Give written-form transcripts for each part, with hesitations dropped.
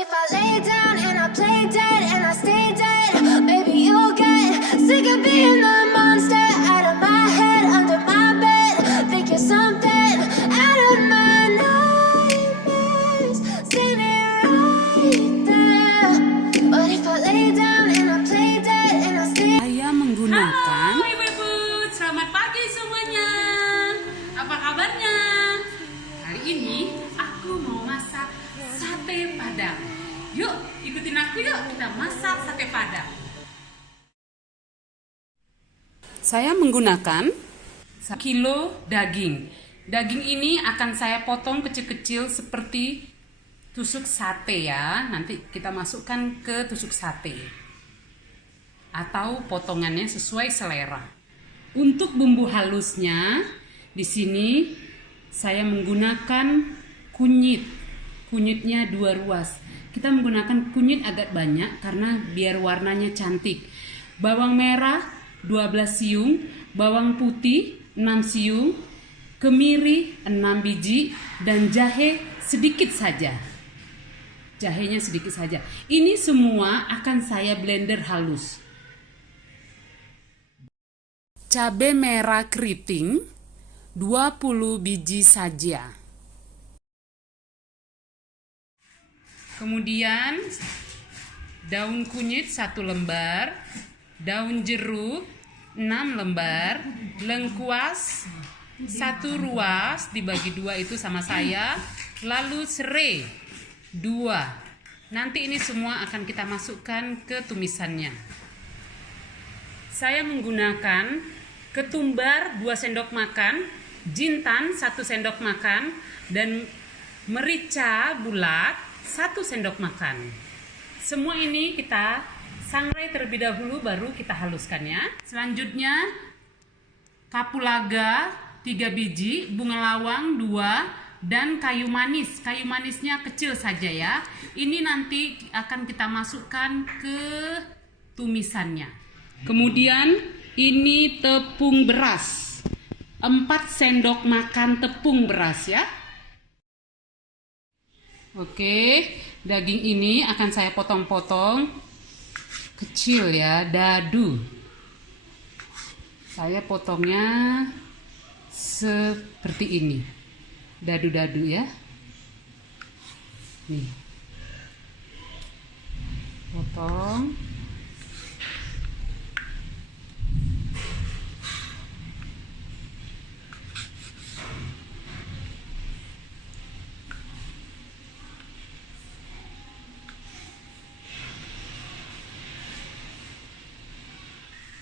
if I lay down and I play dead and I stay dead, maybe you'll get sick of being the monster out of my head, under my bed. Think you're something out of my nightmares, standing right there. But if I lay down and I play dead and I stay. Saya menggunakan. Halo ibu-ibu, selamat pagi semuanya. Apa kabarnya? Hari ini aku mau masak sate padang. Yuk, ikutin aku yuk, kita masak sate padang. Saya menggunakan 1 kilo daging. Daging ini akan saya potong kecil-kecil seperti tusuk sate ya. Nanti kita masukkan ke tusuk sate. Atau potongannya sesuai selera. Untuk bumbu halusnya, di sini saya menggunakan kunyit. Kunyitnya 2 ruas. Kita menggunakan kunyit agak banyak karena biar warnanya cantik. Bawang merah 12 siung, bawang putih 6 siung, kemiri 6 biji, dan jahe sedikit saja. Jahenya sedikit saja. Ini semua akan saya blender halus. cabai merah keriting 20 biji saja. Kemudian daun kunyit 1 lembar, daun jeruk 6 lembar, lengkuas 1 ruas dibagi 2 itu sama saya, lalu serai 2. Nanti ini semua akan kita masukkan ke tumisannya. Saya menggunakan ketumbar 2 sendok makan, jintan 1 sendok makan, dan merica bulat 1 sendok makan. Semua ini kita sangrai terlebih dahulu baru kita haluskan ya. Selanjutnya kapulaga 3 biji, bunga lawang 2, dan kayu manis. Kayu manisnya kecil saja ya. Ini nanti akan kita masukkan ke tumisannya. Kemudian ini tepung beras. 4 sendok makan tepung beras ya. Oke, daging ini akan saya potong-potong kecil ya, dadu. Saya potongnya seperti ini, dadu-dadu ya. Nih, potong.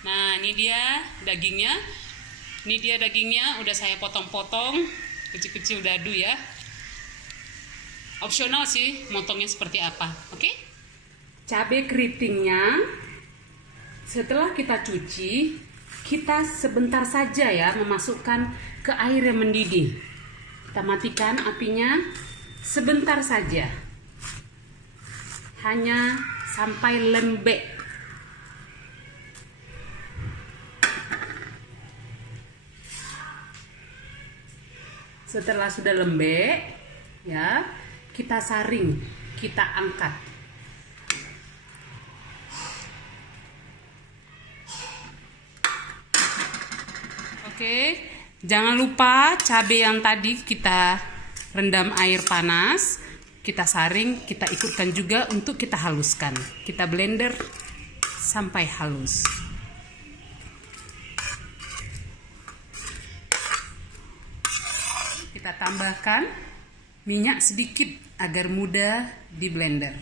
Nah, ini dia dagingnya. Ini dia dagingnya udah saya potong-potong kecil-kecil dadu ya. Opsional sih motongnya seperti apa. Oke? Cabai keritingnya setelah kita cuci, kita sebentar saja ya memasukkan ke air yang mendidih. Kita matikan apinya sebentar saja. Hanya sampai lembek. Setelah sudah lembek, ya, kita saring, kita angkat. Oke, jangan lupa cabai yang tadi kita rendam air panas, kita saring, kita ikutkan juga untuk kita haluskan. Kita blender sampai halus. Kita tambahkan minyak sedikit agar mudah di blender.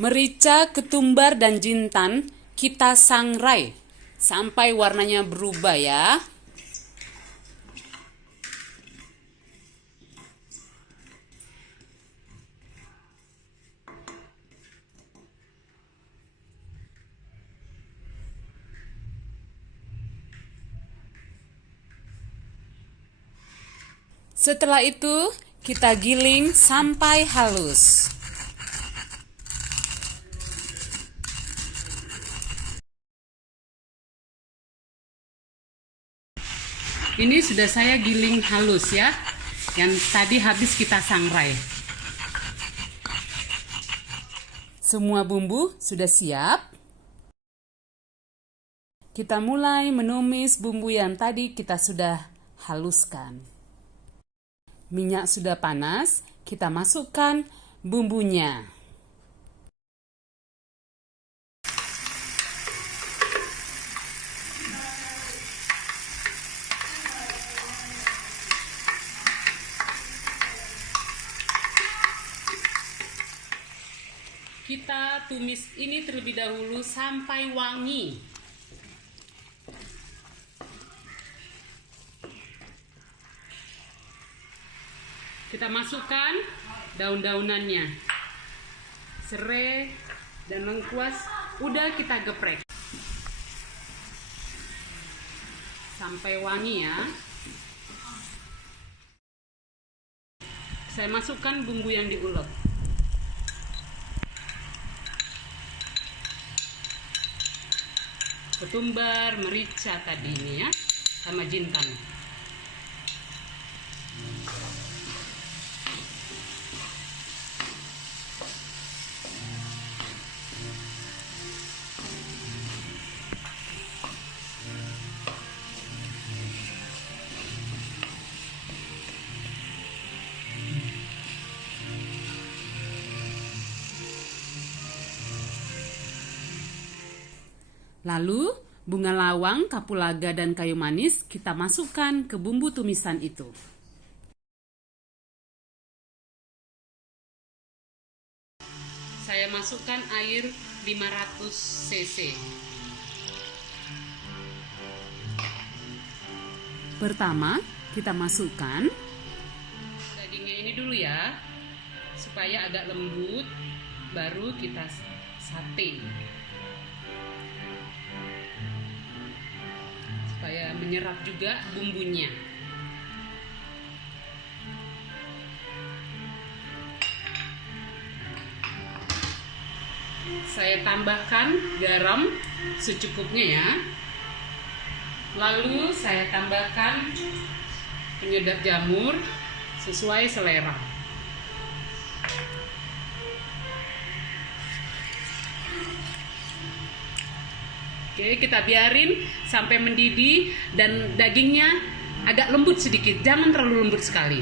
Merica, ketumbar, dan jintan kita sangrai sampai warnanya berubah ya. Setelah itu kita giling sampai halus. Ini sudah saya giling halus ya. Yang tadi habis kita sangrai. Semua bumbu sudah siap. Kita mulai menumis bumbu yang tadi kita sudah haluskan. Minyak sudah panas, kita masukkan bumbunya. Kita tumis ini terlebih dahulu sampai wangi. Kita masukkan daun-daunannya, serai dan lengkuas, udah kita geprek sampai wangi ya. Saya masukkan bumbu yang diulek. Ketumbar, merica tadi ini ya, sama jintan. Lalu, bunga lawang, kapulaga, dan kayu manis kita masukkan ke bumbu tumisan itu. Saya masukkan air 500 cc. Pertama, kita masukkan Dagingnya ini dulu ya, supaya agak lembut, baru kita sate. Supaya menyerap juga bumbunya. Saya tambahkan garam secukupnya ya. Lalu saya tambahkan penyedap jamur sesuai selera. Oke, kita biarin sampai mendidih dan dagingnya agak lembut sedikit, jangan terlalu lembut sekali.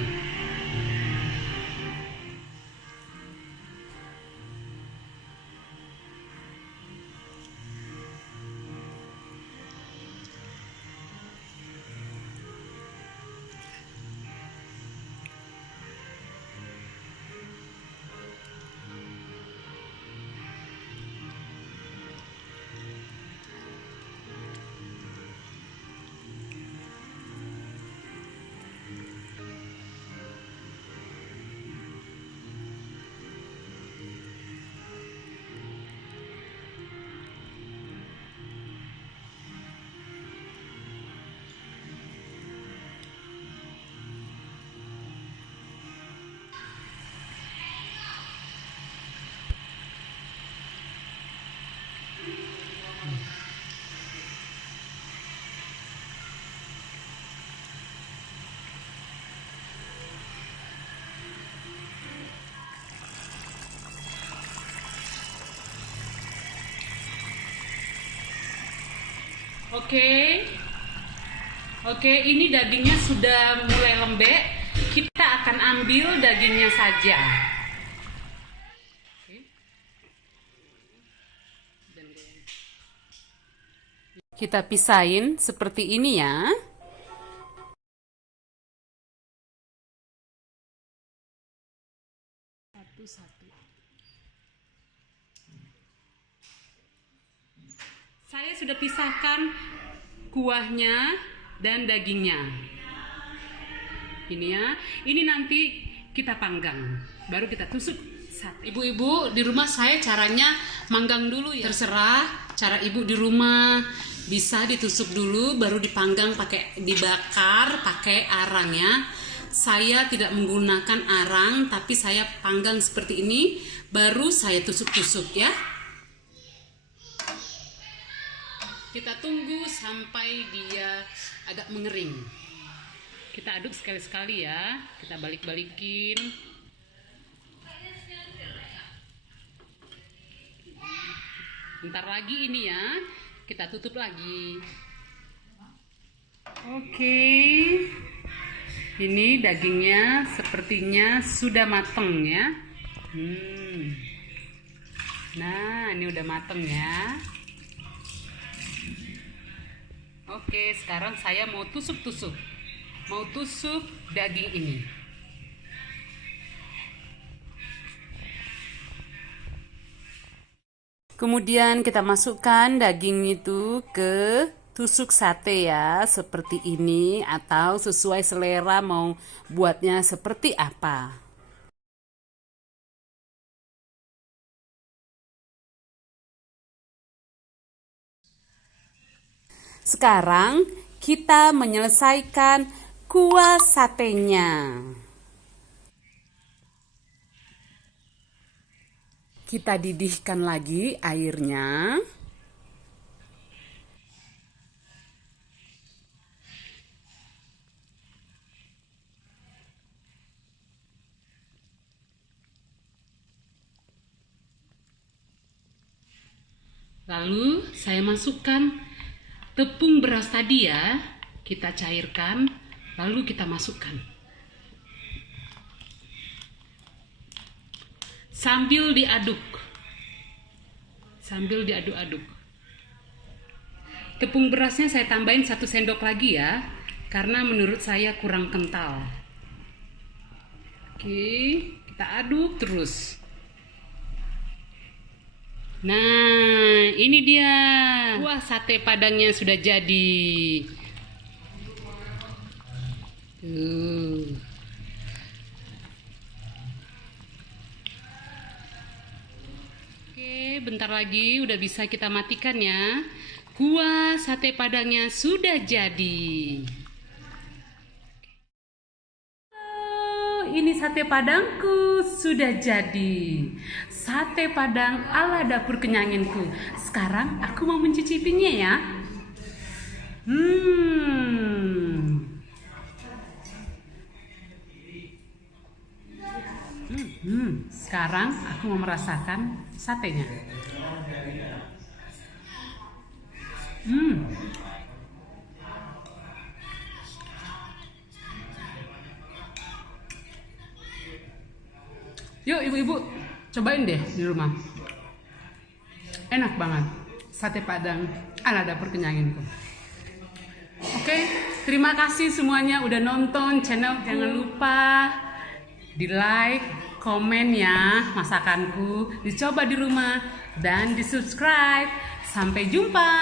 Oke, ini dagingnya sudah mulai lembek. Kita akan ambil dagingnya saja. Kita pisahin seperti ini ya. Satu-satu. Saya sudah pisahkan kuahnya dan dagingnya. Ini ya, ini nanti kita panggang, baru kita tusuk. Ibu-ibu di rumah saya caranya manggang dulu ya. Terserah cara ibu di rumah, bisa ditusuk dulu baru dipanggang dibakar pakai arang ya. Saya tidak menggunakan arang, tapi saya panggang seperti ini, baru saya tusuk-tusuk ya. Kita tunggu sampai dia agak mengering. Kita aduk sekali-sekali ya. Kita balik-balikin. Bentar lagi ini ya. Kita tutup lagi. Oke. Ini dagingnya sepertinya sudah mateng ya. Nah, ini udah mateng ya. Oke, sekarang saya mau tusuk-tusuk. Mau tusuk daging ini. Kemudian kita masukkan daging itu ke tusuk sate ya, seperti ini, atau sesuai selera mau buatnya seperti apa. Sekarang kita menyelesaikan kuah satenya. Kita didihkan lagi airnya. Lalu saya masukkan tepung beras tadi ya, kita cairkan, lalu kita masukkan. Sambil diaduk. Sambil diaduk-aduk. Tepung berasnya saya tambahin 1 sendok lagi ya, karena menurut saya kurang kental. Oke, kita aduk terus. Nah, ini dia. Wah, sate padangnya sudah jadi. Oke, bentar lagi udah bisa kita matikan ya. Kuah sate padangnya sudah jadi. Ini sate padangku sudah jadi. Sate padang ala dapur kenyanginku. Sekarang aku mau mencicipinya ya. Sekarang aku mau merasakan satenya. Yuk ibu-ibu, cobain deh di rumah. Enak banget, sate padang ala dapur kenyanginku. Oke, terima kasih semuanya udah nonton channel. Jangan lupa di like, komen ya masakanku, dicoba di rumah, dan di subscribe. Sampai jumpa.